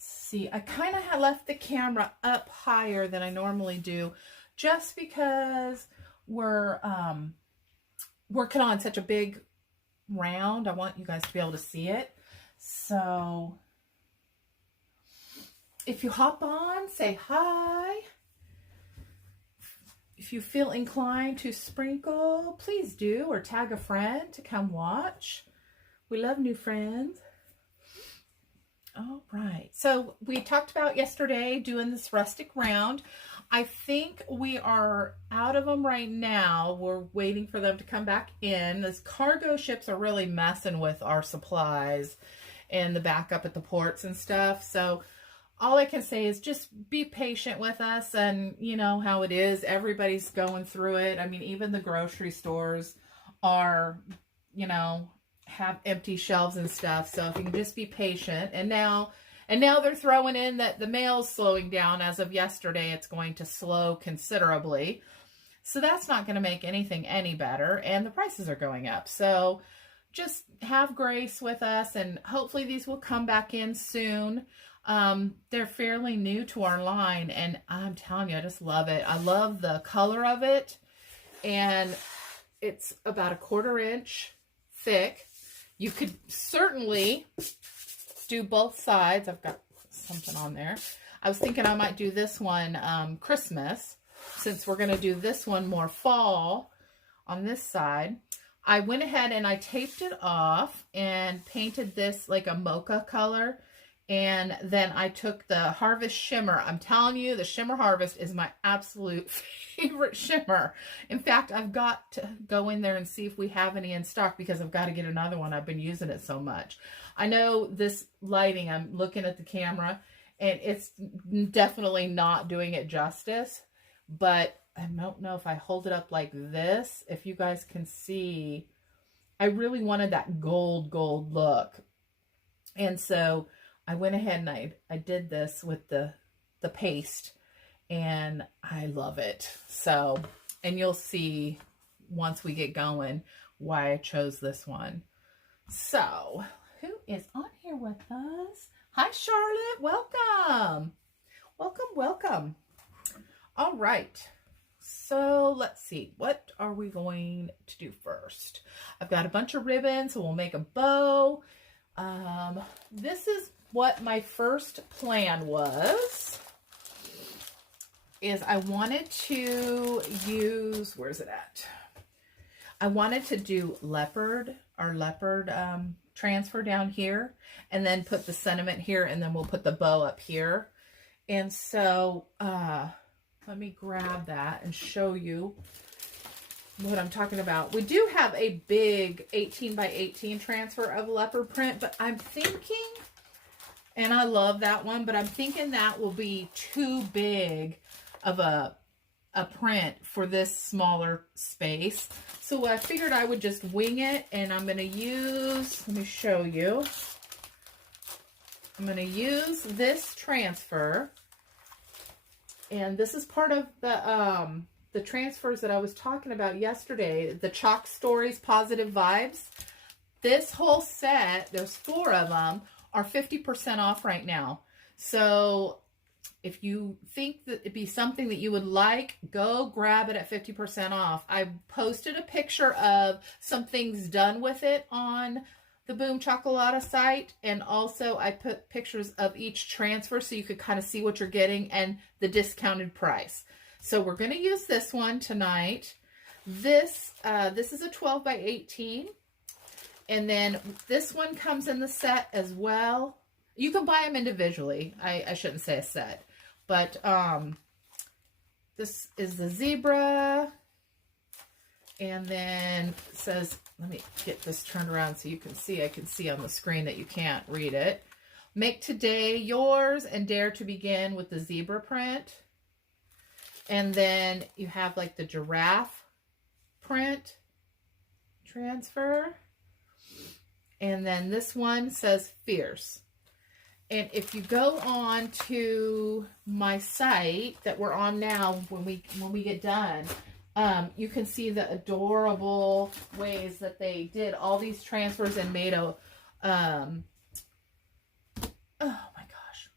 let's see. I kind of left the camera up higher than I normally do, just because we're working on such a big round. I want you guys to be able to see it. So if you hop on, say hi. If you feel inclined to sprinkle, please do, or tag a friend to come watch. We love new friends. All right, so we talked about yesterday doing this rustic round. I think we are out of them right now. We're waiting for them to come back in. Those cargo ships are really messing with our supplies and the backup at the ports and stuff. So all I can say is just be patient with us, and you know how it is. Everybody's going through it. I mean, even the grocery stores are, you know, have empty shelves and stuff. So if you can just be patient. And now they're throwing in that the mail's slowing down. As of yesterday, it's going to slow considerably. So that's not going to make anything any better. And the prices are going up. So just have grace with us, and hopefully these will come back in soon. They're fairly new to our line, and I'm telling you, I just love it. I love the color of it, and it's about 1/4 inch thick. You could certainly do both sides. I've got something on there. I was thinking I might do this one Christmas, since we're going to do this one more fall on this side. I went ahead and I taped it off and painted this like a mocha color. And then I took the Harvest Shimmer. I'm telling you, the Shimmer Harvest is my absolute favorite shimmer. In fact, I've got to go in there and see if we have any in stock, because I've got to get another one. I've been using it so much. I know this lighting, I'm looking at the camera, and it's definitely not doing it justice. But I don't know if I hold it up like this, if you guys can see. I really wanted that gold look. And so I went ahead and I did this with the paste, and I love it. So, and you'll see once we get going why I chose this one. So, who is on here with us? Hi, Charlotte. Welcome. Welcome. All right. So let's see. What are we going to do first? I've got a bunch of ribbons, so we'll make a bow. This is what my first plan was, is I wanted to use, where's it at? I wanted to do Leopard, our Leopard transfer down here, and then put the sentiment here, and then we'll put the bow up here. And so, let me grab that and show you what I'm talking about. We do have a big 18 by 18 transfer of leopard print, but I'm thinking, and I love that one, but I'm thinking that will be too big of a print for this smaller space. So I figured I would just wing it, and I'm going to use, let me show you. I'm going to use this transfer, and this is part of the transfers that I was talking about yesterday, the Chalk Stories Positive Vibes. This whole set, there's 4 of them, are 50% off right now. So if you think that it'd be something that you would like, go grab it at 50% off. I posted a picture of some things done with it on the Boom Chocolata site, and also I put pictures of each transfer so you could kind of see what you're getting and the discounted price. So we're going to use this one tonight. This is a 12 by 18. And then this one comes in the set as well. You can buy them individually. I shouldn't say a set. But this is the zebra. And then it says, let me get this turned around so you can see. I can see on the screen that you can't read it. Make today yours and dare to begin with the zebra print. And then you have like the giraffe print transfer. And then this one says fierce. And if you go on to my site that we're on now, when we get done, you can see the adorable ways that they did all these transfers and made a, oh my gosh,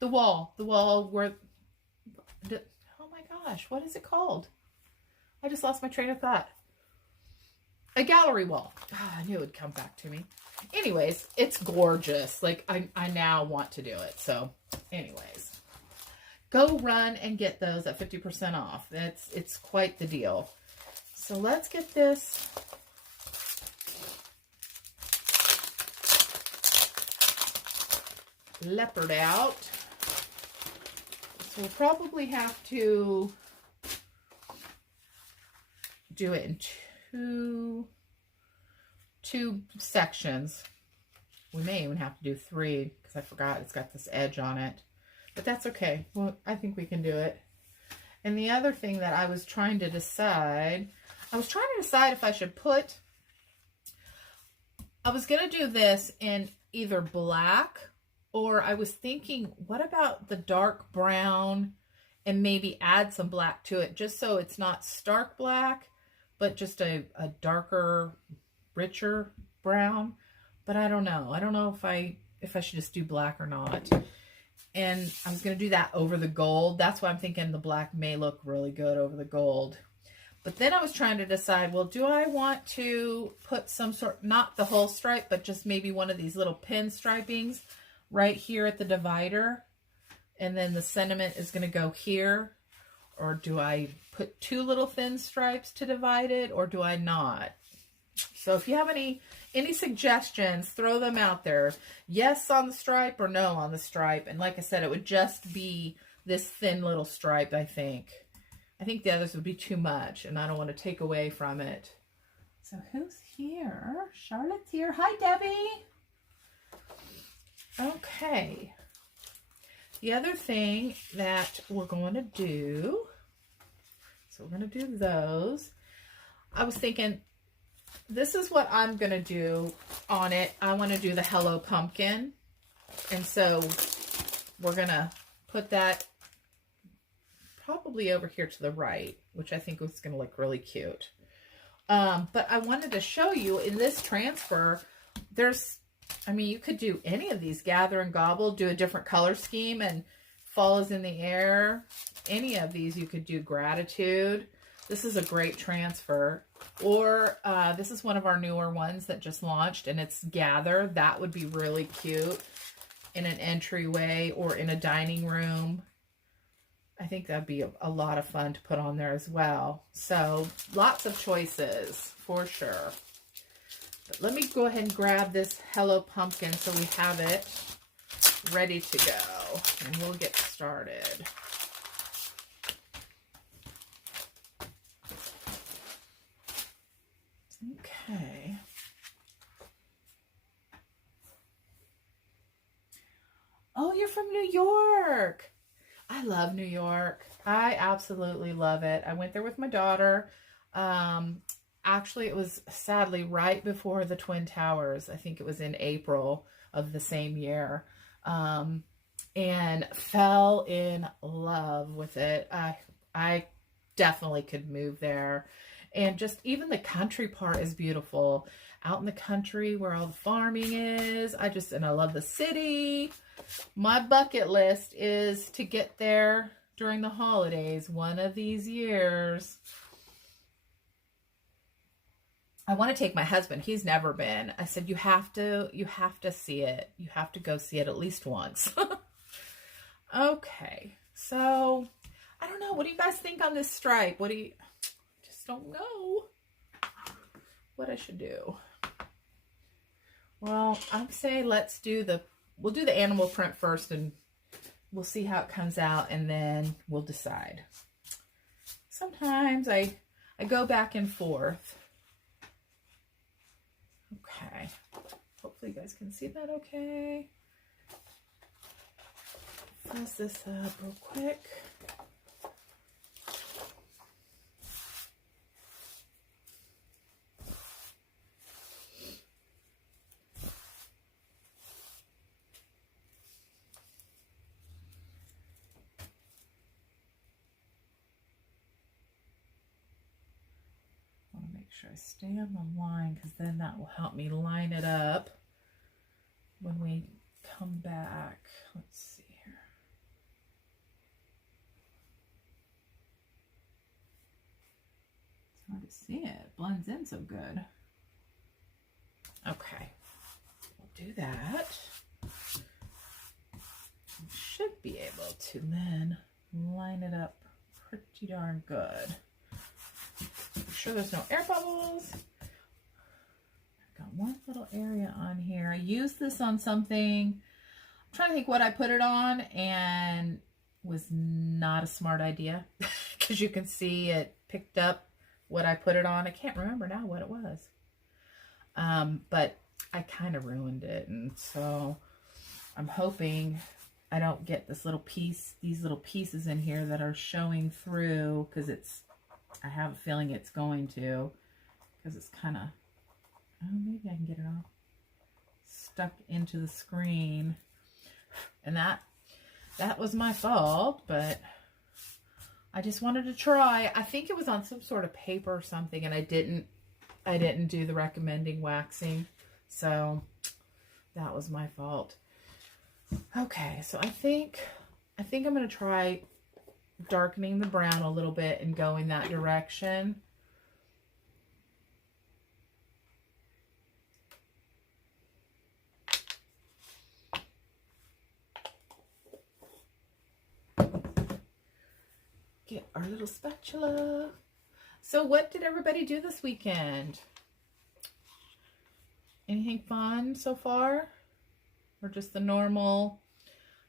The wall where, oh my gosh, what is it called? I just lost my train of thought. A gallery wall. Oh, I knew it would come back to me. Anyways, it's gorgeous. Like, I now want to do it. So, anyways, go run and get those at 50% off. It's quite the deal. So let's get this Leopard out. So we'll probably have to do it in two sections. We may even have to do 3 because I forgot it's got this edge on it. But that's okay. Well, I think we can do it. And the other thing that I was trying to decide, if I should put, I was going to do this in either black, or I was thinking, what about the dark brown and maybe add some black to it, just so it's not stark black, but just a darker, richer brown. But I don't know. I don't know if I should just do black or not. And I was going to do that over the gold. That's why I'm thinking the black may look really good over the gold. But then I was trying to decide, well, do I want to put some sort, not the whole stripe, but just maybe one of these little pin stripings right here at the divider, and then the sentiment is going to go here? Or do I put 2 little thin stripes to divide it, or do I not? So if you have any suggestions, throw them out there. Yes on the stripe or no on the stripe. And like I said, it would just be this thin little stripe, I think. I think the others would be too much, and I don't want to take away from it. So who's here? Charlotte's here. Hi, Debbie. Okay. The other thing that we're going to do, so we're going to do those. I was thinking, this is what I'm going to do on it. I want to do the Hello Pumpkin. And so we're going to put that probably over here to the right, which I think is going to look really cute. But I wanted to show you in this transfer, you could do any of these, gather and gobble, do a different color scheme, and fall is in the air. Any of these you could do gratitude. This is a great transfer. Or this is one of our newer ones that just launched, and it's gather. That would be really cute in an entryway or in a dining room. I think that'd be a lot of fun to put on there as well. So lots of choices for sure. But let me go ahead and grab this Hello Pumpkin so we have it ready to go, and we'll get started. Okay. Oh, you're from New York. I love New York. I absolutely love it. I went there with my daughter. Actually, it was sadly right before the Twin Towers. I think it was in April of the same year. And fell in love with it. I definitely could move there. And just even the country part is beautiful. Out in the country where all the farming is. And I love the city. My bucket list is to get there during the holidays one of these years. I want to take my husband. He's never been. I said, you have to see it. You have to go see it at least once. Okay. So, I don't know. What do you guys think on this stripe? Just don't know what I should do. Well, I'd say we'll do the animal print first, and we'll see how it comes out, and then we'll decide. Sometimes I go back and forth. Okay. Hopefully you guys can see that okay. Fuzz this up real quick. Sure I stay on the line, because then that will help me line it up when we come back. Let's see here. to see it. It blends in so good. Okay, we'll do that. Should be able to then line it up pretty darn good. Make sure there's no air bubbles. I've got one little area on here. I used this on something. I'm trying to think what I put it on, and was not a smart idea because you can see it picked up what I put it on. I can't remember now what it was. But I kind of ruined it, and so I'm hoping I don't get this little piece, these little pieces in here that are showing through, because I have a feeling it's going to, because it's kind of, oh, maybe I can get it off, stuck into the screen. And that was my fault, but I just wanted to try. I think it was on some sort of paper or something, and I didn't do the recommending waxing, so that was my fault. Okay, so I think I'm going to try darkening the brown a little bit and go in that direction. Get our little spatula. So what did everybody do this weekend? Anything fun so far? Or just the normal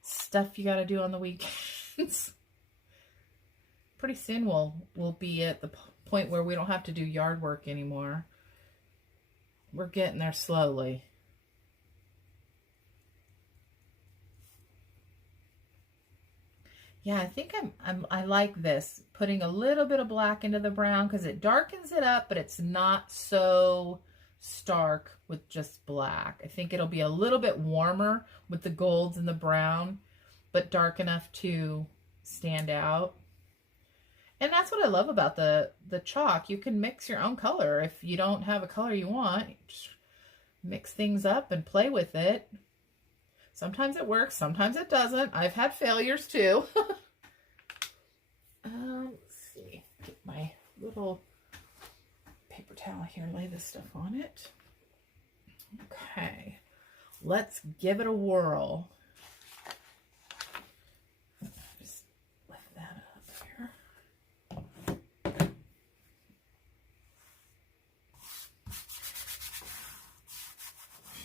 stuff you got to do on the weekends? Pretty soon we'll be at the point where we don't have to do yard work anymore. We're getting there slowly. Yeah, I think I like this, putting a little bit of black into the brown, because it darkens it up, but it's not so stark with just black. I think it'll be a little bit warmer with the golds and the brown, but dark enough to stand out. And that's what I love about the chalk. You can mix your own color. If you don't have a color you want, just mix things up and play with it. Sometimes it works, sometimes it doesn't. I've had failures too. Let's see, get my little paper towel here, lay this stuff on it. Okay, let's give it a whirl. Just lift that up here.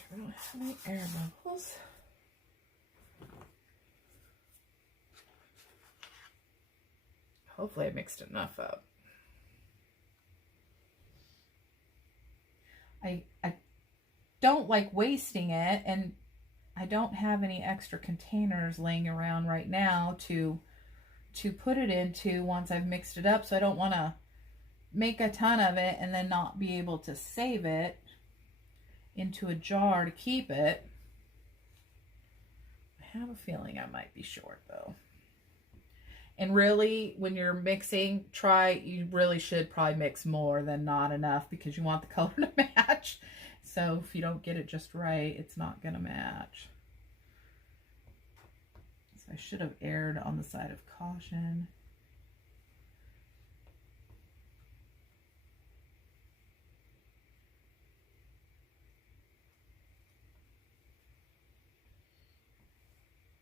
Sure don't have any air bubbles. Hopefully I mixed enough up. I don't like wasting it, and I don't have any extra containers laying around right now to put it into once I've mixed it up, so I don't want to make a ton of it and then not be able to save it into a jar to keep it. I have a feeling I might be short though. And really, when you're mixing, you really should probably mix more than not enough, because you want the color to match. So if you don't get it just right, it's not going to match. So I should have erred on the side of caution.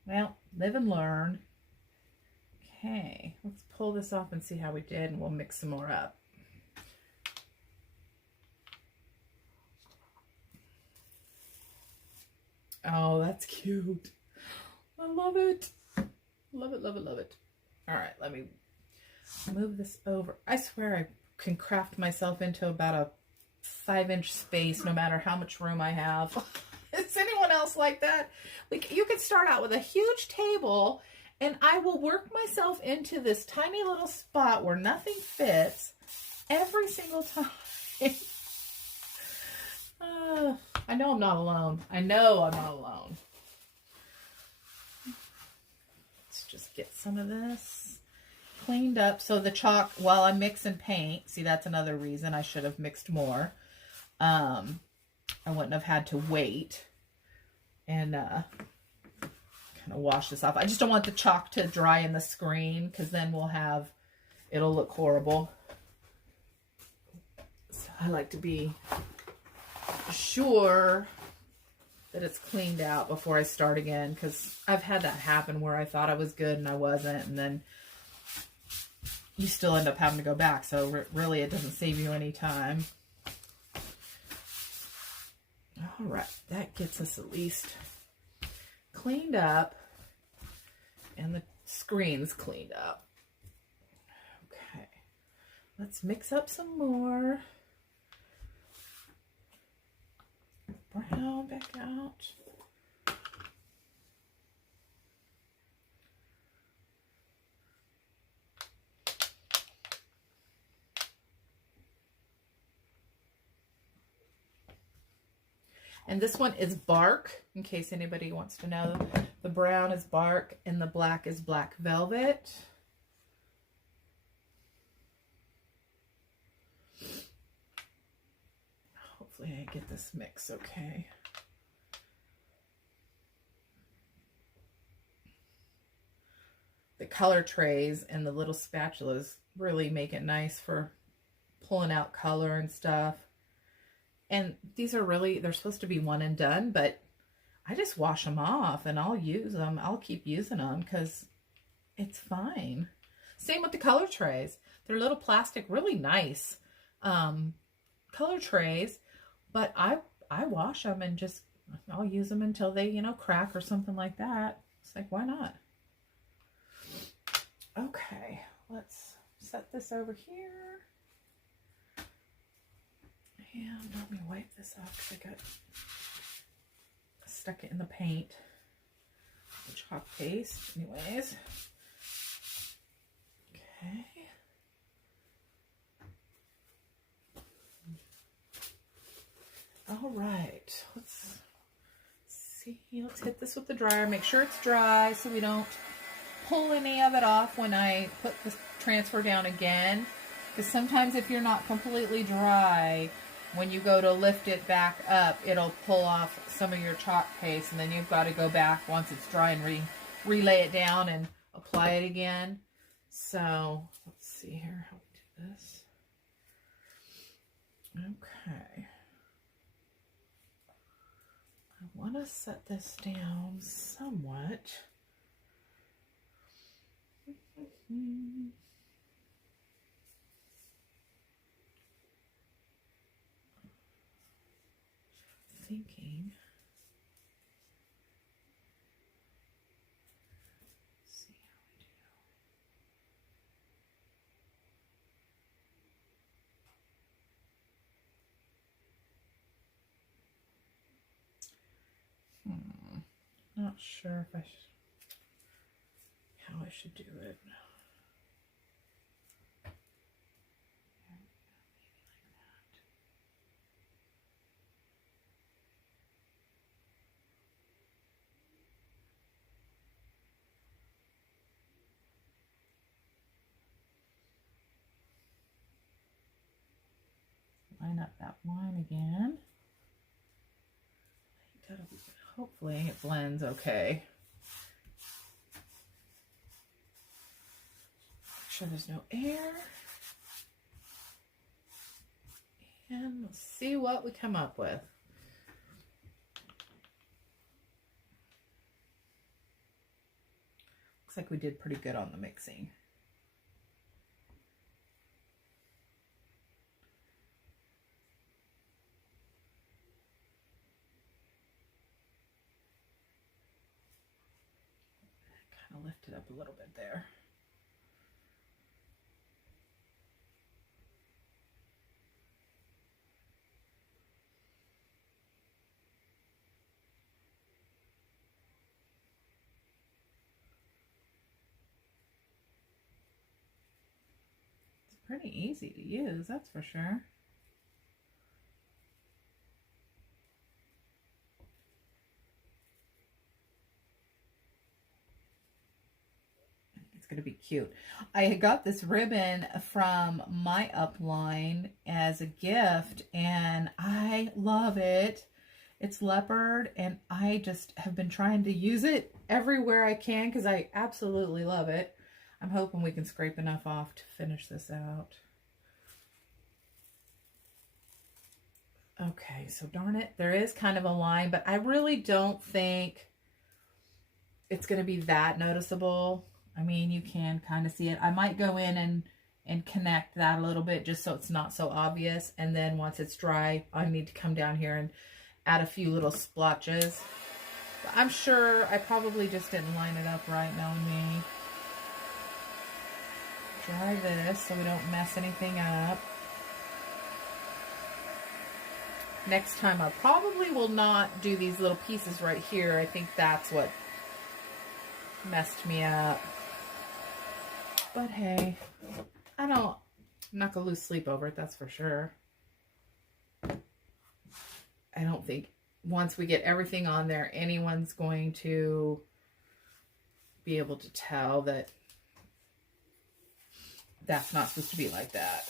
Well, live and learn. Okay, let's pull this off and see how we did, and we'll mix some more up. Oh, that's cute. I love it. Love it, love it, love it. All right, let me move this over. I swear I can craft myself into about a 5-inch space no matter how much room I have. Is anyone else like that? Like, you could start out with a huge table, and I will work myself into this tiny little spot where nothing fits every single time. I know I'm not alone. I know I'm not alone. Let's just get some of this cleaned up. So the chalk, while I'm mixing paint, see, that's another reason I should have mixed more. I wouldn't have had to wait and kind of wash this off. I just don't want the chalk to dry in the screen, because then it'll look horrible. I like to be sure that it's cleaned out before I start again, because I've had that happen where I thought I was good and I wasn't, and then you still end up having to go back. So really, it doesn't save you any time. All right, that gets us at least cleaned up, and the screen's cleaned up. Okay, let's mix up some more. Brown back out. And this one is bark, in case anybody wants to know. The brown is bark and the black is black velvet. Hopefully I get this mix okay. The color trays and the little spatulas really make it nice for pulling out color and stuff. And these are really, they're supposed to be one and done, but I just wash them off and I'll use them. I'll keep using them because it's fine. Same with the color trays. They're little plastic, really nice color trays, but I wash them and just, I'll use them until they, you know, crack or something like that. It's like, why not? Okay, let's set this over here. And let me wipe this off because I got stuck it in the paint. The chalk paste, anyways. Okay. All right, let's see. Let's hit this with the dryer. Make sure it's dry so we don't pull any of it off when I put the transfer down again. Because sometimes if you're not completely dry, when you go to lift it back up, it'll pull off some of your chalk paste, and then you've got to go back once it's dry and relay it down and apply it again. So let's see here how we do this. Okay. I want to set this down somewhat. Thinking. Let's see how we do. Not sure if how I should do it. Line up that line again. I think that'll be good. Hopefully it blends okay. Make sure there's no air. And let's see what we come up with. Looks like we did pretty good on the mixing. Lift it up a little bit there. It's pretty easy to use, that's for sure. Going to be cute. I had got this ribbon from my upline as a gift and I love it. It's leopard and I just have been trying to use it everywhere I can because I absolutely love it. I'm hoping we can scrape enough off to finish this out. Okay, so darn it, there is kind of a line, but I really don't think it's going to be that noticeable. I mean, you can kind of see it. I might go in and connect that a little bit just so it's not so obvious. And then once it's dry, I need to come down here and add a few little splotches. But I'm sure I probably just didn't line it up right, knowing me. Dry this so we don't mess anything up. Next time I probably will not do these little pieces right here. I think that's what messed me up. But hey, I'm not gonna lose sleep over it, that's for sure. I don't think once we get everything on there, anyone's going to be able to tell that that's not supposed to be like that.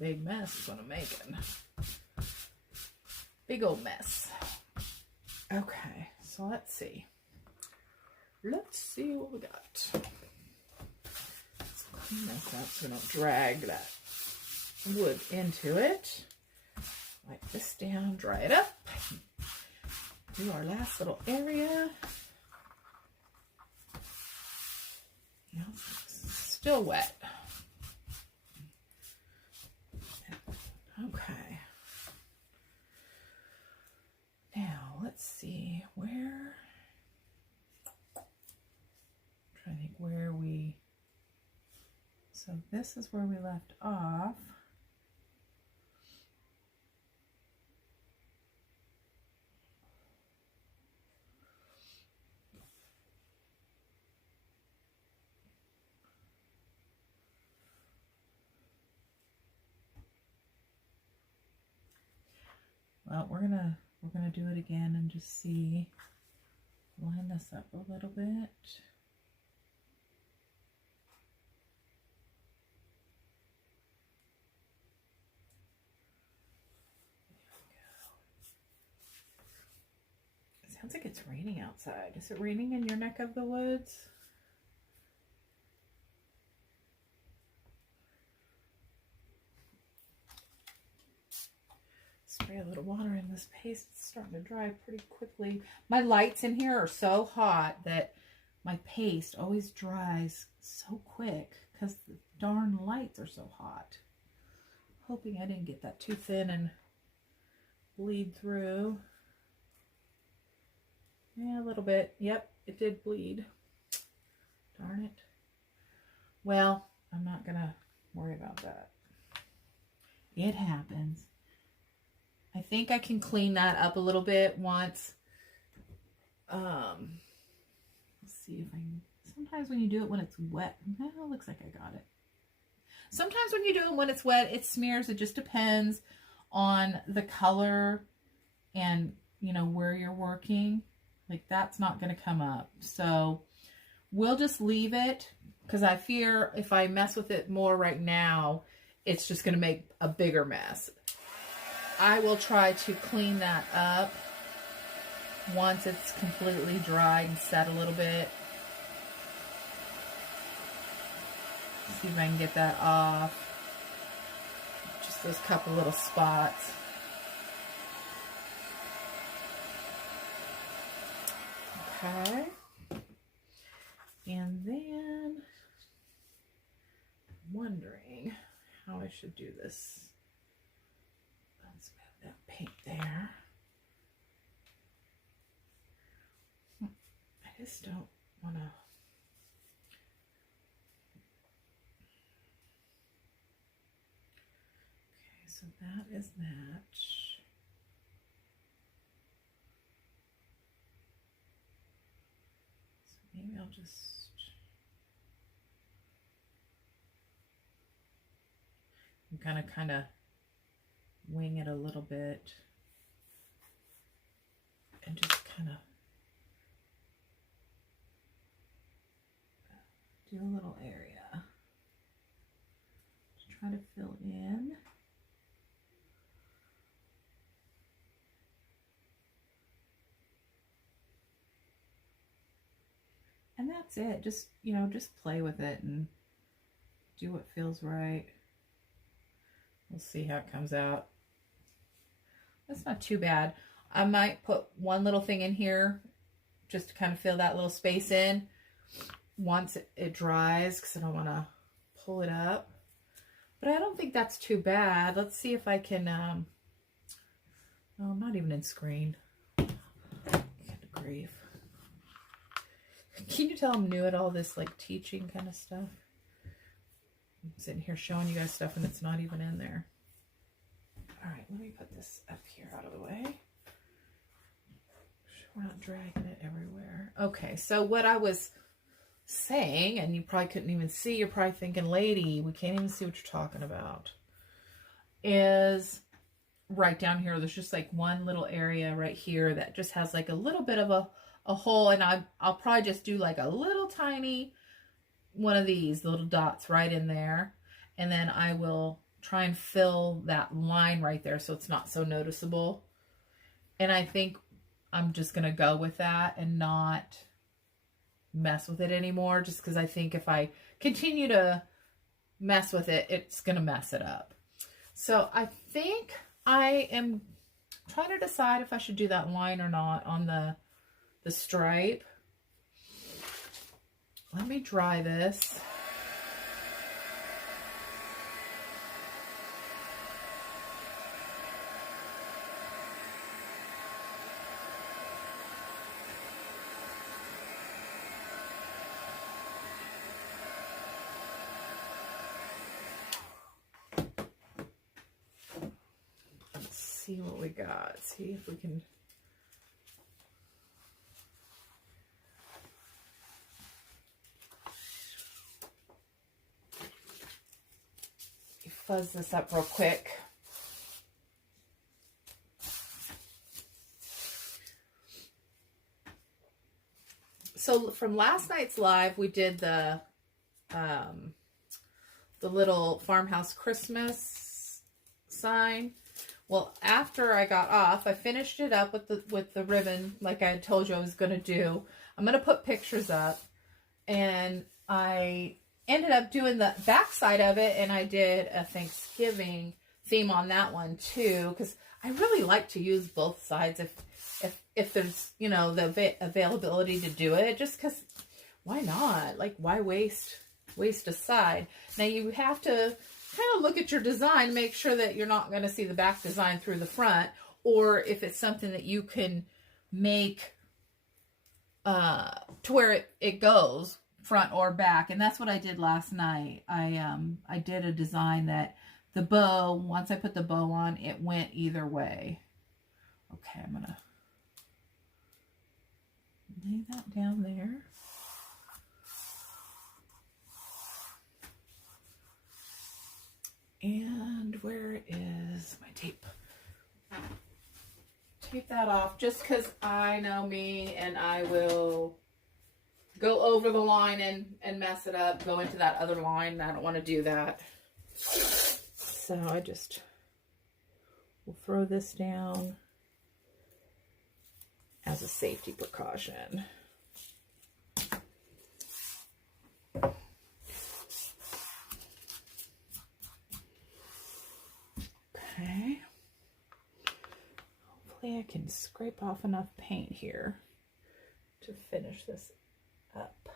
Big mess is what I'm making. Big old mess. Okay, so let's see. Let's see what we got. Let's clean this up so we don't drag that wood into it. Wipe this down, dry it up. Do our last little area. Now it's still wet. Okay. Now, let's see where, I'm trying to think where we, so this is where we left off. Well, we're gonna do it again and just see, line this up a little bit. It sounds like it's raining outside. Is it raining in your neck of the woods? Spray a little water in this paste. It's starting to dry pretty quickly. My lights in here are so hot that my paste always dries so quick because the darn lights are so hot. Hoping I didn't get that too thin and bleed through. Yeah, a little bit. Yep, it did bleed. Darn it. Well, I'm not gonna worry about that. It happens. I think I can clean that up a little bit once. Let's see if I can. Sometimes when you do it when it's wet, well, it looks like I got it. Sometimes when you do it when it's wet, it smears. It just depends on the color and, you know, where you're working. Like, that's not going to come up. So we'll just leave it because I fear if I mess with it more right now, it's just going to make a bigger mess. I will try to clean that up once it's completely dried and set a little bit. See if I can get that off. Just those couple little spots. Okay. And then I'm wondering how I should do this. Let's move that paint there. I just don't want to. Okay, so that is that. So maybe I'll just. I'm gonna kind of wing it a little bit and just kind of do a little area. Just try to fill in. And that's it. Just, you know, just play with it and do what feels right. We'll see how it comes out. That's not too bad. I might put one little thing in here just to kind of fill that little space in once it dries, because I don't want to pull it up. But I don't think that's too bad. Let's see if I can, oh, I'm not even in screen. Good grief. Can you tell I'm new at all this, like, teaching kind of stuff? I'm sitting here showing you guys stuff and it's not even in there. All right, let me put this up here out of the way. We're not dragging it everywhere. Okay, so what I was saying, and you probably couldn't even see, you're probably thinking, lady, we can't even see what you're talking about, is right down here, there's just like one little area right here that just has like a little bit of a hole, and I'll probably just do like a little tiny one of these little dots right in there, and then I will try and fill that line right there so it's not so noticeable. And I think I'm just gonna go with that and not mess with it anymore, just because I think if I continue to mess with it, it's gonna mess it up. So I think I am trying to decide if I should do that line or not on the stripe. Let me dry this. Let's see what we got. See if we can. Fuzz this up real quick. So from last night's live, we did the little farmhouse Christmas sign. Well, after I got off, I finished it up with the ribbon like I had told you I was going to do. I'm going to put pictures up, and I ended up doing the back side of it, and I did a Thanksgiving theme on that one too, because I really like to use both sides if there's, you know, the availability to do it, just because why not? Like, why waste a side? Now you have to kind of look at your design, make sure that you're not going to see the back design through the front, or if it's something that you can make to where it goes front or back. And that's what I did last night. I did a design that the bow, once I put the bow on, it went either way. Okay, I'm gonna lay that down there. And where is my tape? Tape that off, just because I know me and I will go over the line and mess it up, go into that other line. I don't want to do that. So I just will throw this down as a safety precaution. Okay. Hopefully I can scrape off enough paint here to finish this up.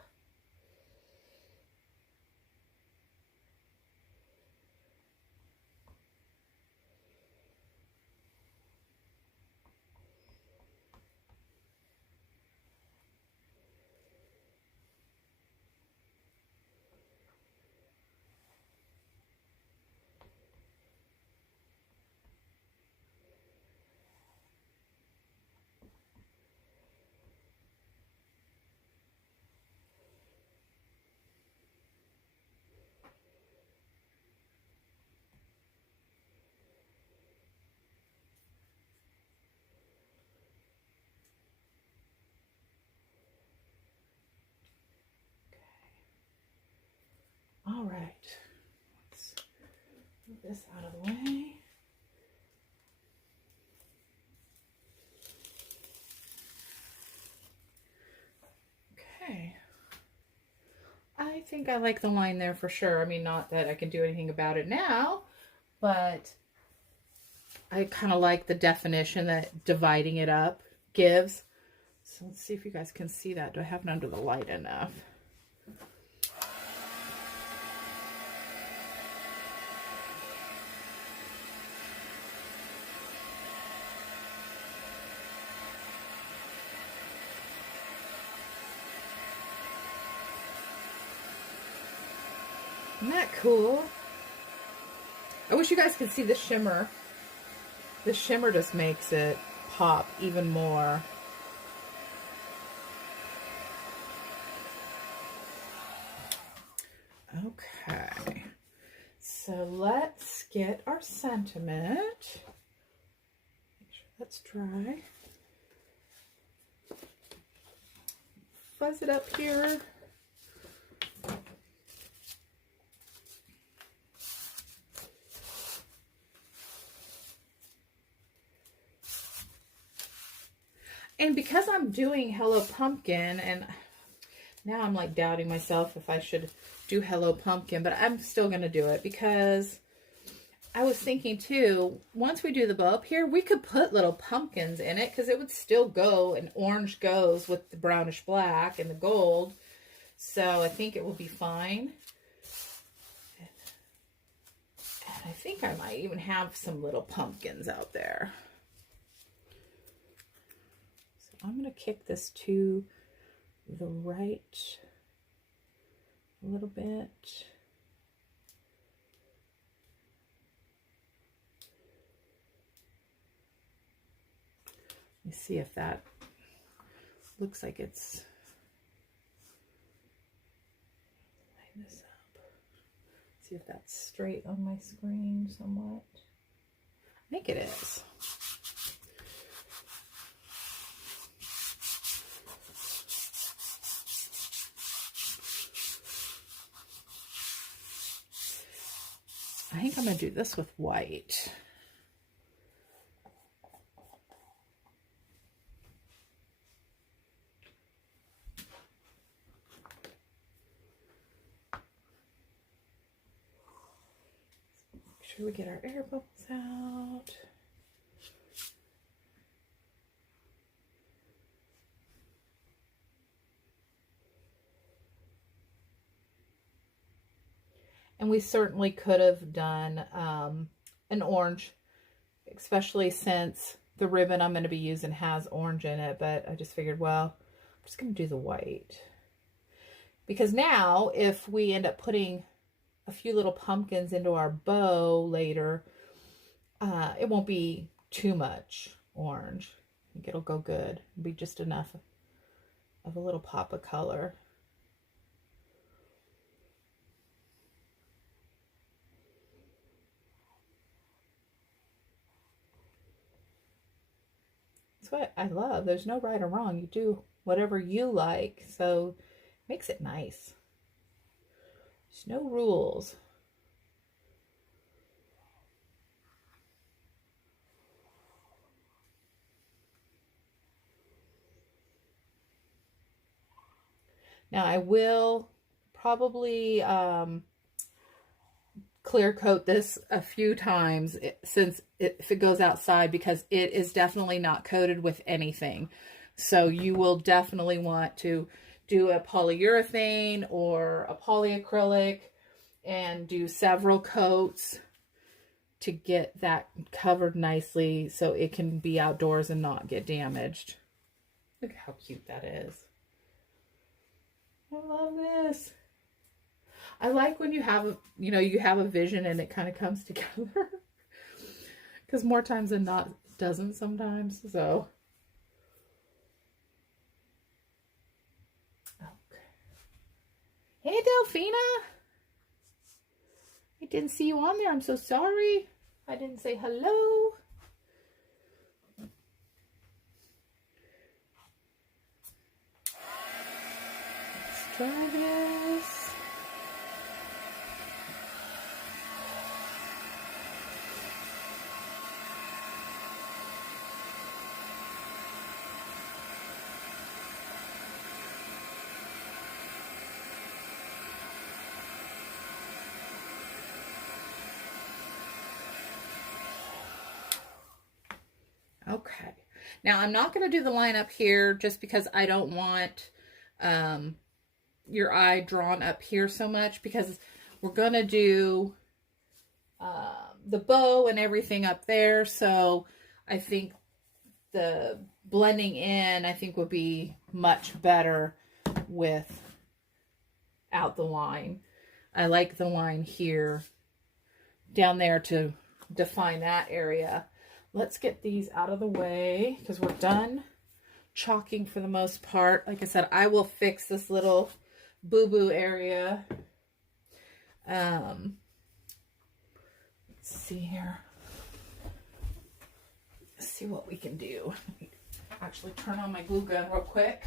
All right, let's move this out of the way. Okay, think I like the line there for sure. I mean, not that I can do anything about it now, but I kind of like the definition that dividing it up gives. So let's see if you guys can see that. Do I have it under the light enough? Isn't that cool? I wish you guys could see the shimmer. The shimmer just makes it pop even more. Okay, so let's get our sentiment. Make sure that's dry. Fuzz it up here. And because I'm doing Hello Pumpkin, and now I'm like doubting myself if I should do Hello Pumpkin, but I'm still going to do it because I was thinking too, once we do the bow up here, we could put little pumpkins in it because it would still go, and orange goes with the brownish black and the gold. So I think it will be fine. And I think I might even have some little pumpkins out there. I'm going to kick this to the right a little bit. Let me see if that looks like it's... Line this up. See if that's straight on my screen somewhat. I think it is. I think I'm going to do this with white. Make sure we get our air bubbles out. And we certainly could have done an orange, especially since the ribbon I'm going to be using has orange in it. But I just figured, well, I'm just going to do the white. Because now, if we end up putting a few little pumpkins into our bow later, it won't be too much orange. I think it'll go good. It'll be just enough of a little pop of color. That's what I love. There's no right or wrong. You do whatever you like, so it makes it nice. There's no rules. Now I will probably clear coat this a few times if it goes outside, because it is definitely not coated with anything. So you will definitely want to do a polyurethane or a polyacrylic and do several coats to get that covered nicely so it can be outdoors and not get damaged. Look how cute that is. I love this. I like when you have, you have a vision and it kind of comes together. Because more times than not, it doesn't sometimes. So. Okay. Hey, Delphina. I didn't see you on there. I'm so sorry. I didn't say hello. Let's try this. Now, I'm not going to do the line up here just because I don't want your eye drawn up here so much, because we're going to do the bow and everything up there. So I think the blending in, I think, would be much better without the line. I like the line here down there to define that area. Let's get these out of the way because we're done chalking for the most part. Like I said, I will fix this little boo-boo area. Let's see here. Let's see what we can do. Actually turn on my glue gun real quick.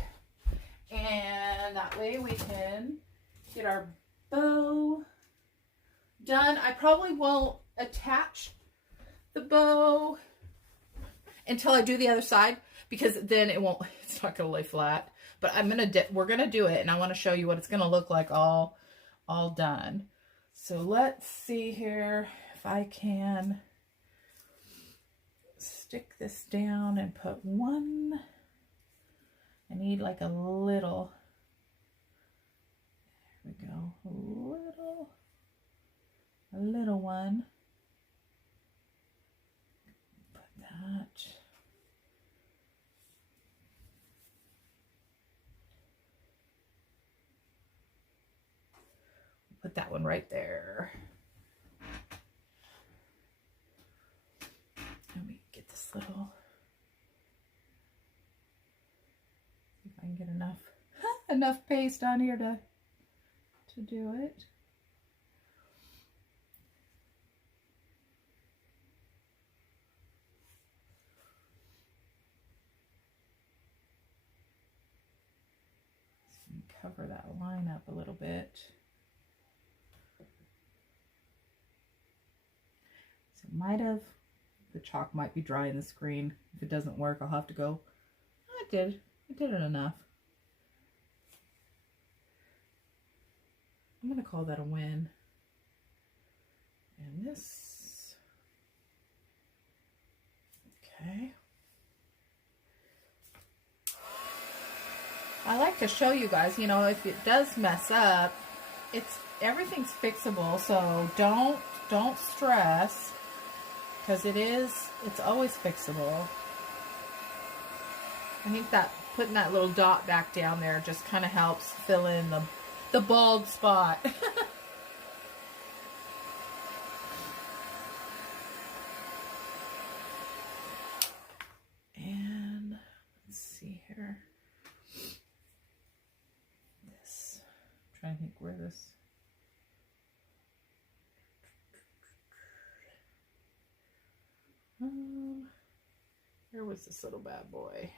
And that way we can get our bow done. I probably won't attach the bow until I do the other side, because then it's not gonna lay flat. But we're gonna do it, and I want to show you what it's gonna look like all done. So let's see here if I can stick this down and put one. I need like a little, there we go, a little one. Put that. Put that one right there. Let me get this little, see if I can get enough paste on here to do it. Cover that line up a little bit. So the chalk might be dry in the screen. If it doesn't work, I'll have to go, I did it enough. I'm going to call that a win. And this, okay. I like to show you guys, if it does mess up, everything's fixable, so don't stress, because it's always fixable. I think that putting that little dot back down there just kind of helps fill in the bald spot. And let's see here. Trying to think where this, where was this little bad boy?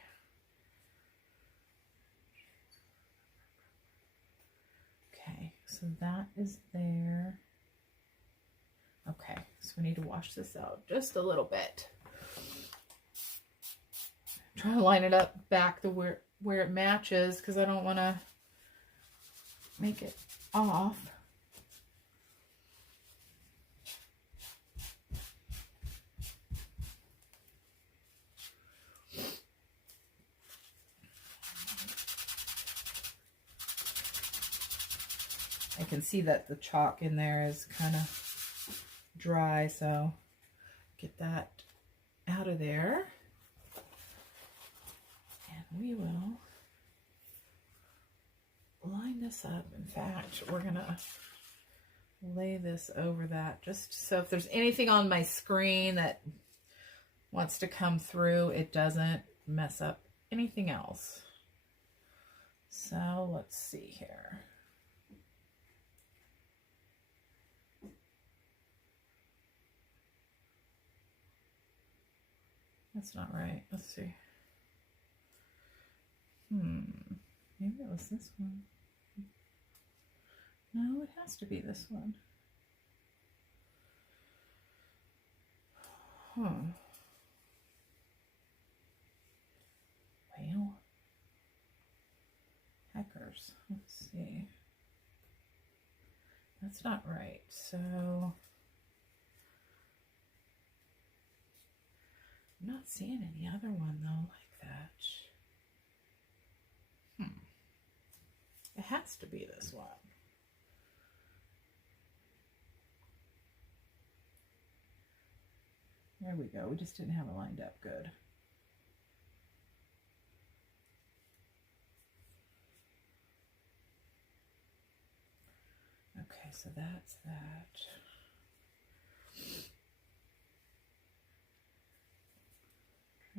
Okay, so that is there. Okay, so we need to wash this out just a little bit. Try to line it up back to where it matches, because I don't want to make it off. I can see that the chalk in there is kind of dry, so get that out of there. And we will line this up. In fact, we're gonna lay this over that, just so if there's anything on my screen that wants to come through, it doesn't mess up anything else. So let's see here. That's not right. Let's see. Maybe it was this one. No, it has to be this one. Well, heckers. Let's see. That's not right. So I'm not seeing any other one though like that. It has to be this one. There we go. We just didn't have it lined up good. Okay, so that's that.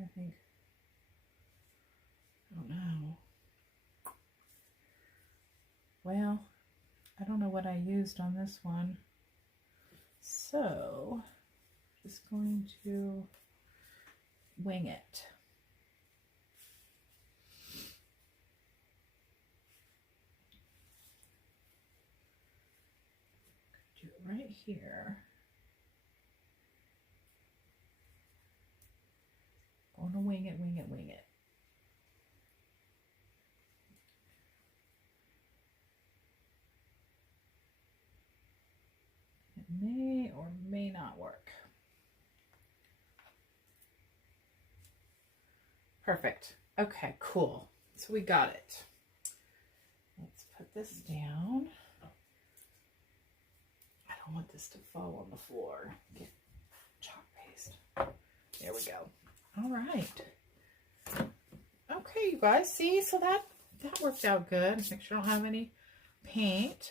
I think, I don't know. Well, I don't know what I used on this one. So, just going to wing it. Do it right here. Going to wing it, wing it, wing it. It may or may not work. Perfect. Okay, cool. So we got it. Let's put this down. I don't want this to fall on the floor. Get chalk paste. There we go. All right. Okay, you guys, see, so that worked out good. Make sure I don't have any paint.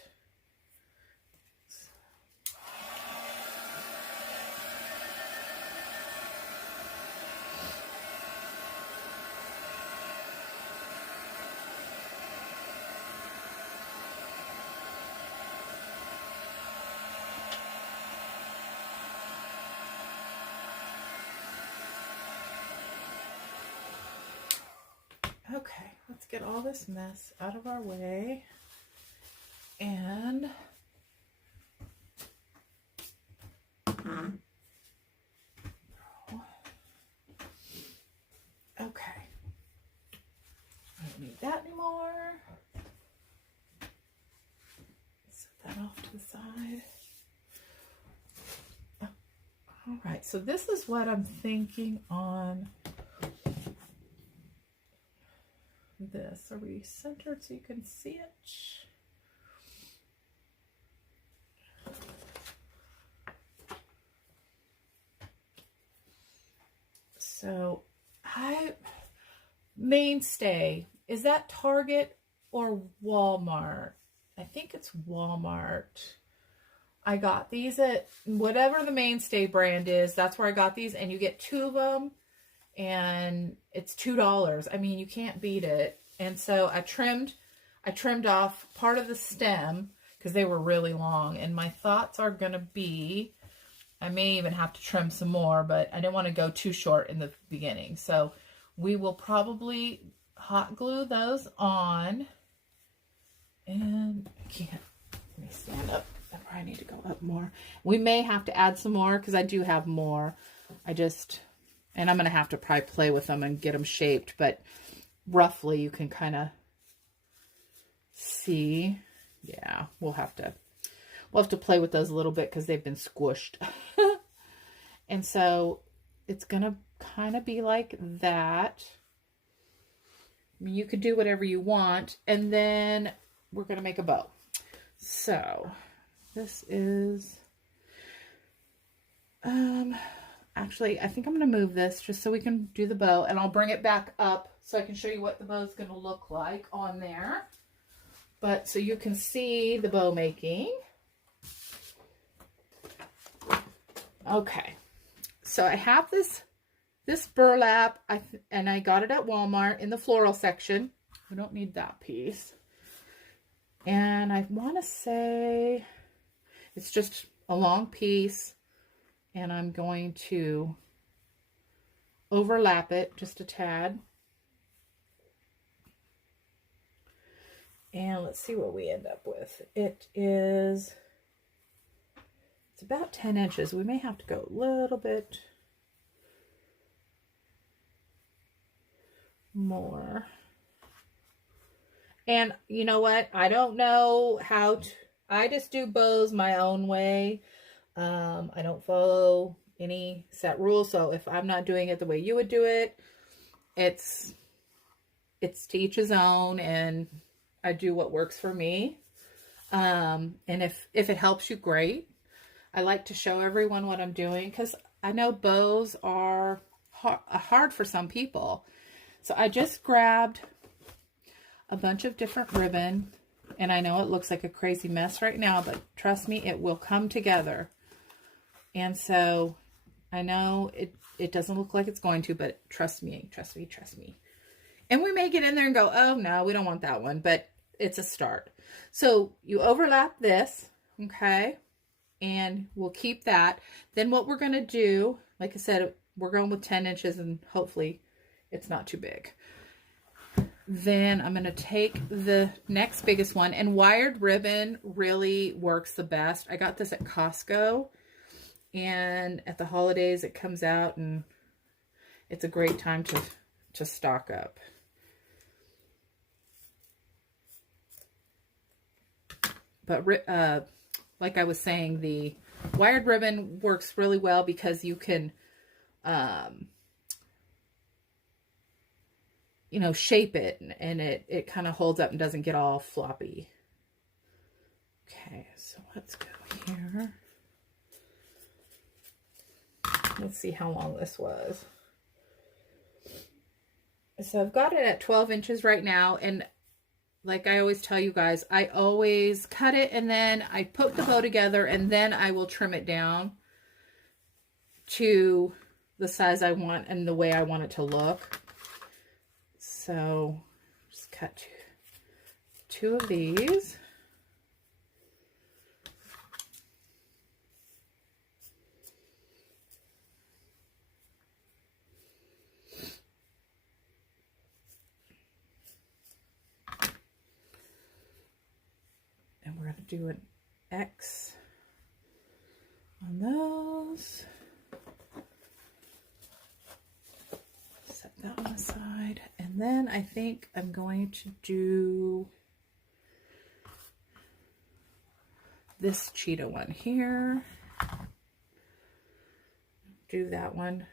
Okay, let's get all this mess out of our way. And okay, I don't need that anymore. Set that off to the side. Oh, all right, so this is what I'm thinking on this. Are we centered so you can see it? So Mainstay, is that Target or Walmart? I think it's Walmart. I got these at whatever the Mainstay brand is. That's where I got these, and you get 2 of them and it's $2. I mean, you can't beat it. And so I trimmed off part of the stem because they were really long, and my thoughts are going to be, I may even have to trim some more, but I didn't want to go too short in the beginning. So we will probably hot glue those on. And I can't, let me stand up. I probably need to go up more. We may have to add some more because I do have more. And I'm going to have to probably play with them and get them shaped, but roughly you can kind of see. Yeah, we'll have to play with those a little bit because they've been squished. And so it's going to kind of be like that. I mean, you could do whatever you want. And then we're going to make a bow. So this is, actually, I think I'm going to move this just so we can do the bow, and I'll bring it back up so I can show you what the bow is going to look like on there. But so you can see the bow making. Okay. So I have this burlap, and I got it at Walmart in the floral section. We don't need that piece. And I want to say it's just a long piece, and I'm going to overlap it just a tad. And let's see what we end up with. It's about 10 inches. We may have to go a little bit more. And you know what? I don't know how to, I just do bows my own way. I don't follow any set rules. So if I'm not doing it the way you would do it, it's to each his own, and I do what works for me. And if it helps you, great. I like to show everyone what I'm doing because I know bows are hard for some people. So I just grabbed a bunch of different ribbon, and I know it looks like a crazy mess right now, but trust me, it will come together. And so I know it doesn't look like it's going to, but trust me, trust me, trust me. And we may get in there and go, oh no, we don't want that one, but it's a start. So you overlap this, okay? And we'll keep that. Then what we're going to do, like I said, we're going with 10 inches and hopefully it's not too big. Then I'm going to take the next biggest one, and wired ribbon really works the best. I got this at Costco, and at the holidays it comes out, and it's a great time to stock up. But like I was saying, the wired ribbon works really well because you can you know, shape it, and it kind of holds up and doesn't get all floppy. Okay, so let's go here. Let's see how long this was. So I've got it at 12 inches right now, and like I always tell you guys, I always cut it and then I put the bow together, and then I will trim it down to the size I want and the way I want it to look. So just cut two of these. And we're going to do an X on those. Set that one aside. And then I think I'm going to do this cheetah one here. Do that one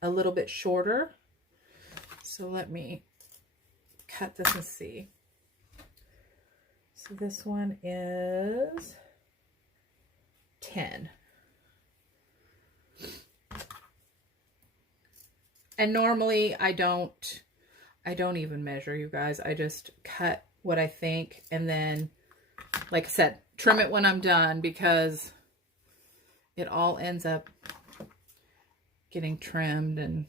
a little bit shorter. So let me cut this and see. So this one is 10. And normally I don't even measure, you guys. I just cut what I think, and then, like I said, trim it when I'm done, because it all ends up getting trimmed and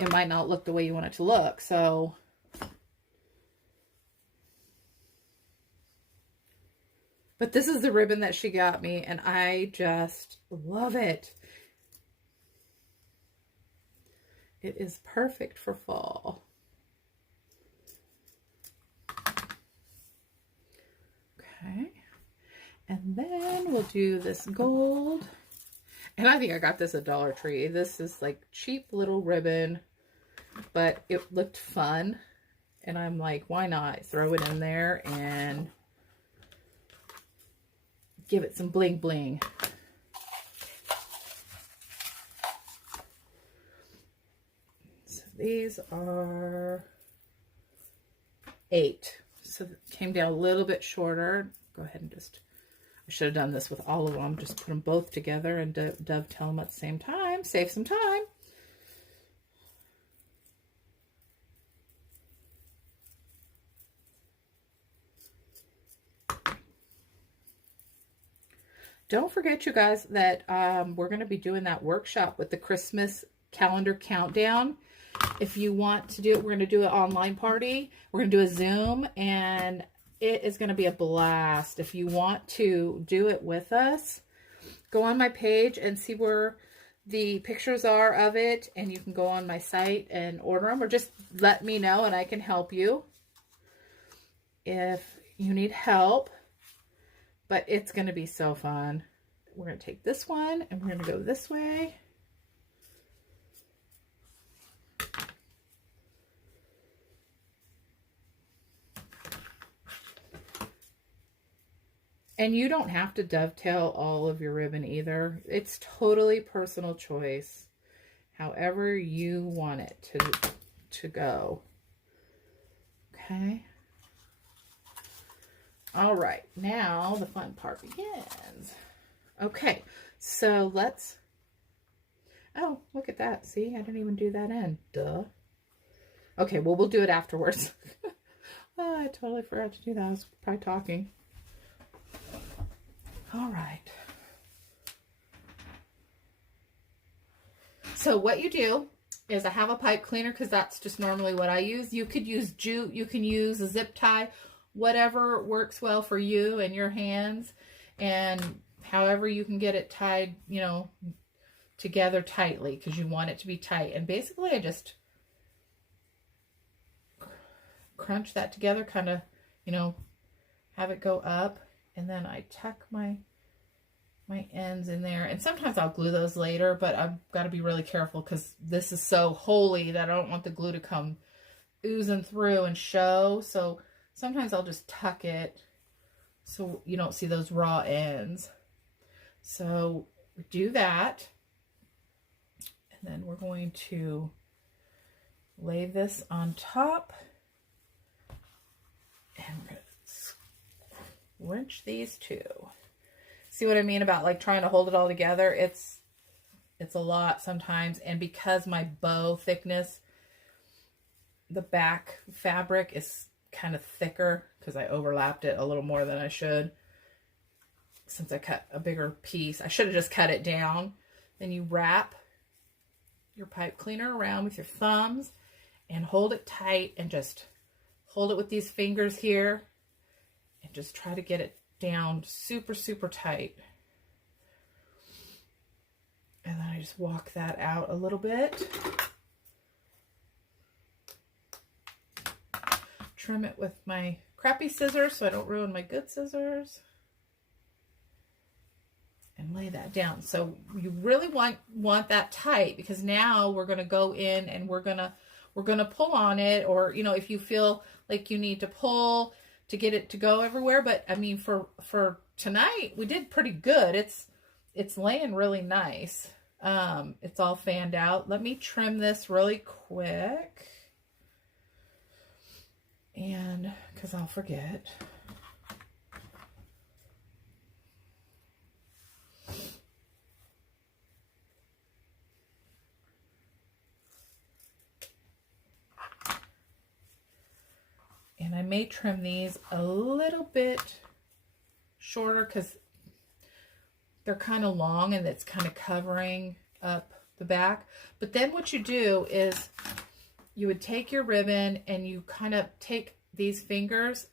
it might not look the way you want it to look. So but this is the ribbon that she got me, and I just love it. It is perfect for fall. Okay. And then we'll do this gold. And I think I got this at Dollar Tree. This is like cheap little ribbon, but it looked fun. And I'm like, why not throw it in there and give it some bling bling. So these are 8. So it came down a little bit shorter. Go ahead and just, I should have done this with all of them. Just put them both together and dovetail them at the same time. Save some time. Don't forget, you guys, that we're going to be doing that workshop with the Christmas calendar countdown. If you want to do it, we're going to do an online party. We're going to do a Zoom, and it is going to be a blast. If you want to do it with us, go on my page and see where the pictures are of it, and you can go on my site and order them, or just let me know and I can help you if you need help. But it's going to be so fun. We're going to take this one and we're going to go this way. And you don't have to dovetail all of your ribbon either. It's totally personal choice. However you want it to go. Okay. All right. Now the fun part begins. Okay. So let's... Oh, look at that. See, I didn't even do that in. Duh. Okay, well, we'll do it afterwards. Oh, I totally forgot to do that. I was probably talking. All right. So what you do is I have a pipe cleaner because that's just normally what I use. You could use jute. You can use a zip tie. Whatever works well for you and your hands. And however you can get it tied, you know, together tightly because you want it to be tight. And basically I just crunch that together, kind of, you know, have it go up, and then I tuck my ends in there. And sometimes I'll glue those later, but I've got to be really careful because this is so holy that I don't want the glue to come oozing through and show. So sometimes I'll just tuck it so you don't see those raw ends. So do that. And then we're going to lay this on top, and we're going to wrench these two. See what I mean about like trying to hold it all together? It's a lot sometimes, and because my bow thickness, the back fabric is kind of thicker because I overlapped it a little more than I should. Since I cut a bigger piece, I should have just cut it down. Then you wrap your pipe cleaner around with your thumbs and hold it tight, and just hold it with these fingers here and just try to get it down super, super tight. And then I just walk that out a little bit. Trim it with my crappy scissors so I don't ruin my good scissors. And lay that down. So you really want that tight, because now we're going to go in and we're going to pull on it, or, you know, if you feel like you need to pull to get it to go everywhere. But I mean, for tonight, we did pretty good. It's laying really nice. It's all fanned out. Let me trim this really quick. And because I'll forget. And I may trim these a little bit shorter because they're kind of long and it's kind of covering up the back. But then what you do is you would take your ribbon and you kind of take these fingers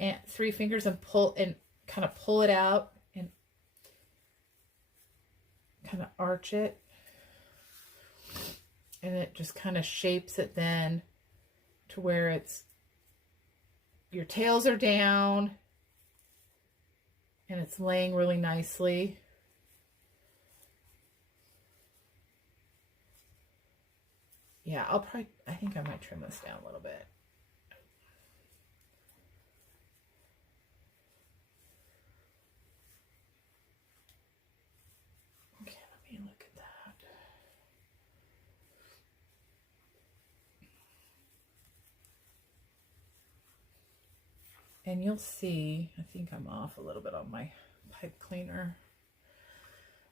and 3 fingers and pull and kind of pull it out and kind of arch it. And it just kind of shapes it then to where it's, your tails are down and it's laying really nicely. Yeah, I think I might trim this down a little bit. Okay, let me look at that. And you'll see, I think I'm off a little bit on my pipe cleaner.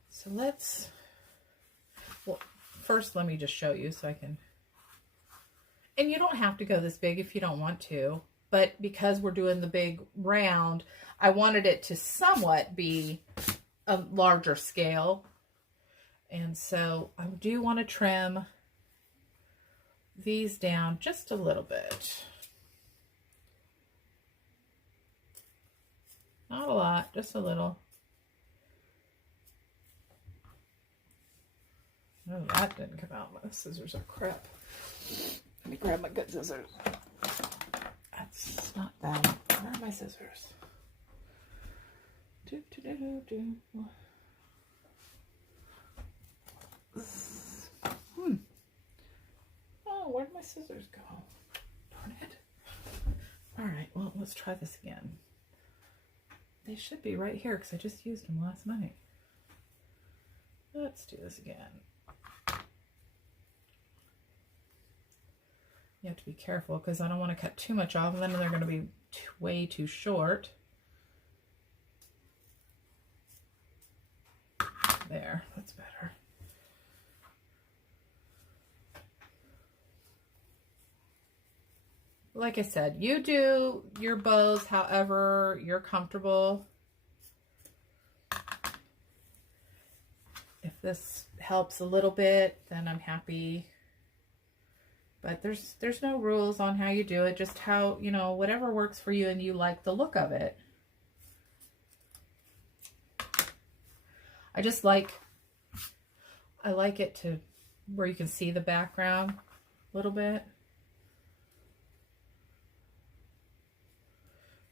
So well, first let me just show you so I can, and you don't have to go this big if you don't want to, but because we're doing the big round, I wanted it to somewhat be a larger scale. And so I do want to trim these down just a little bit. Not a lot, just a little. No, that didn't come out. My scissors are crap. Let me grab my good scissors. That's not them. Where are my scissors? Oh, where'd my scissors go? Darn it. All right, well, let's try this again. They should be right here because I just used them last night. Let's do this again. You have to be careful because I don't want to cut too much off and then they're going to be way too short. There, that's better. Like I said, you do your bows however you're comfortable. If this helps a little bit, then I'm happy. But there's no rules on how you do it, just how, you know, whatever works for you and you like the look of it. I like it to where you can see the background a little bit.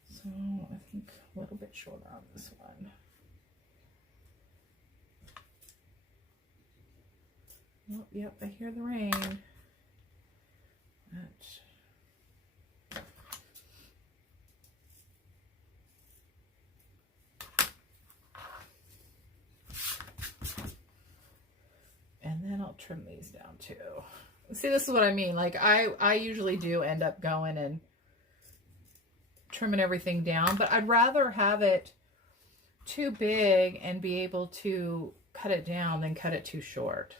So I think a little bit shorter on this one. Oh, yep, I hear the rain. And then I'll trim these down too. See, this is what I mean. Like I usually do end up going and trimming everything down, but I'd rather have it too big and be able to cut it down than cut it too short.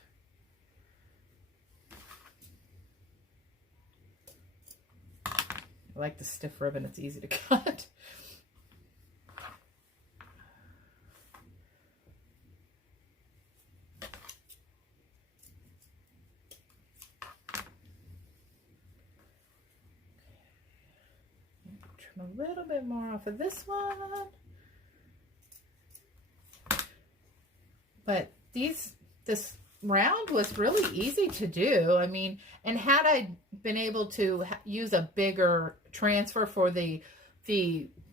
I like the stiff ribbon, it's easy to cut. Trim a little bit more off of this one. But this round was really easy to do. I mean, and had I been able to use a bigger transfer for the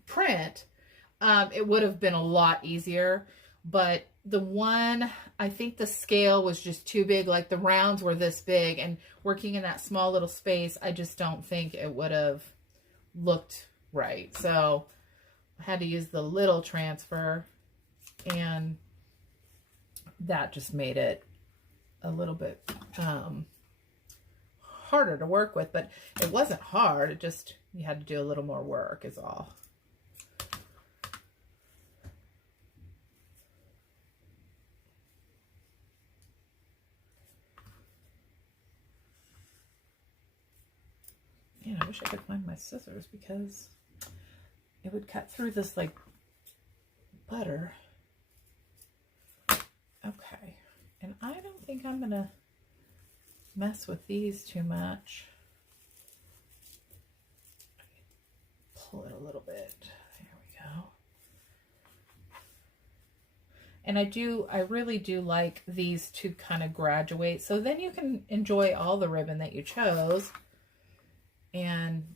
print, it would have been a lot easier. But the one, I think the scale was just too big. Like the rounds were this big, and working in that small little space, I just don't think it would have looked right. So I had to use the little transfer, and that just made it a little bit harder to work with, but it wasn't hard. It just, you had to do a little more work is all. Man, I wish I could find my scissors because it would cut through this like butter. Okay. And I don't think I'm going to mess with these too much. Pull it a little bit. There we go. And I really do like these to kind of graduate. So then you can enjoy all the ribbon that you chose. And,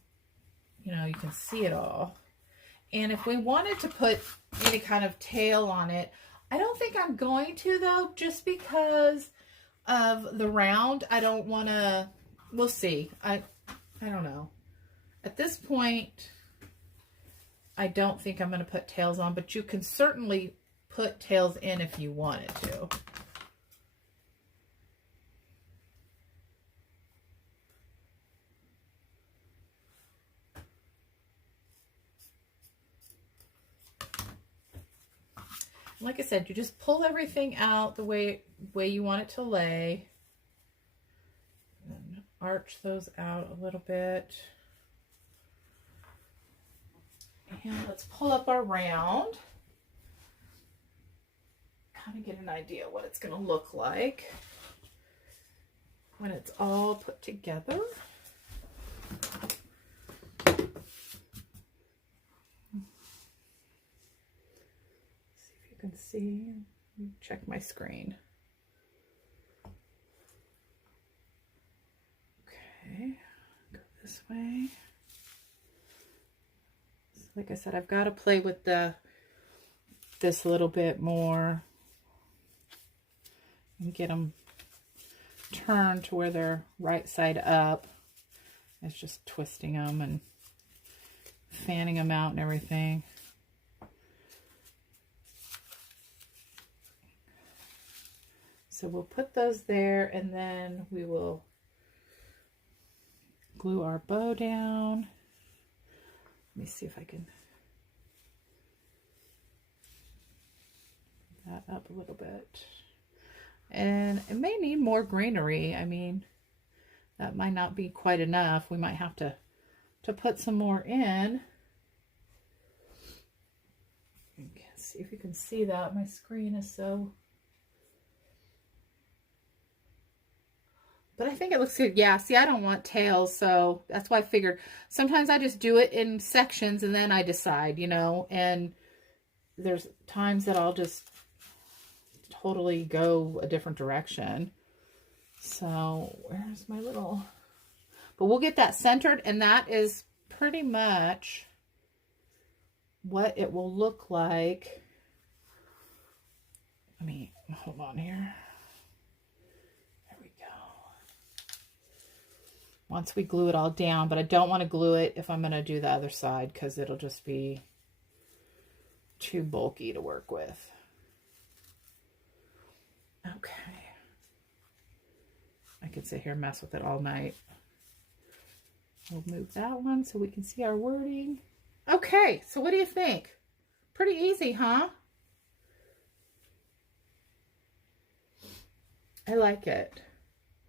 you know, you can see it all. And if we wanted to put any kind of tail on it, I don't think I'm going to though, just because of the round. I don't want to, we'll see. I don't know. At this point, I don't think I'm going to put tails on, but you can certainly put tails in if you wanted to. Like I said, you just pull everything out the way you want it to lay. And arch those out a little bit. And let's pull up our round. Kind of get an idea what it's going to look like when it's all put together. Can see. Check my screen. Okay, go this way. So like I said, I've got to play with this a little bit more and get them turned to where they're right side up. It's just twisting them and fanning them out and everything. So we'll put those there, and then we will glue our bow down. Let me see if I can that up a little bit. And it may need more greenery. I mean, that might not be quite enough. We might have to put some more in. See if you can see that. My screen is so... But I think it looks good. Yeah, see, I don't want tails, so that's why I figured sometimes I just do it in sections and then I decide, you know, and there's times that I'll just totally go a different direction. So where's my little... But we'll get that centered, and that is pretty much what it will look like. Let me hold on here. There we go. Once we glue it all down, but I don't want to glue it if I'm going to do the other side because it'll just be too bulky to work with. Okay. I could sit here and mess with it all night. We'll move that one so we can see our wording. Okay, so what do you think? Pretty easy, huh? I like it.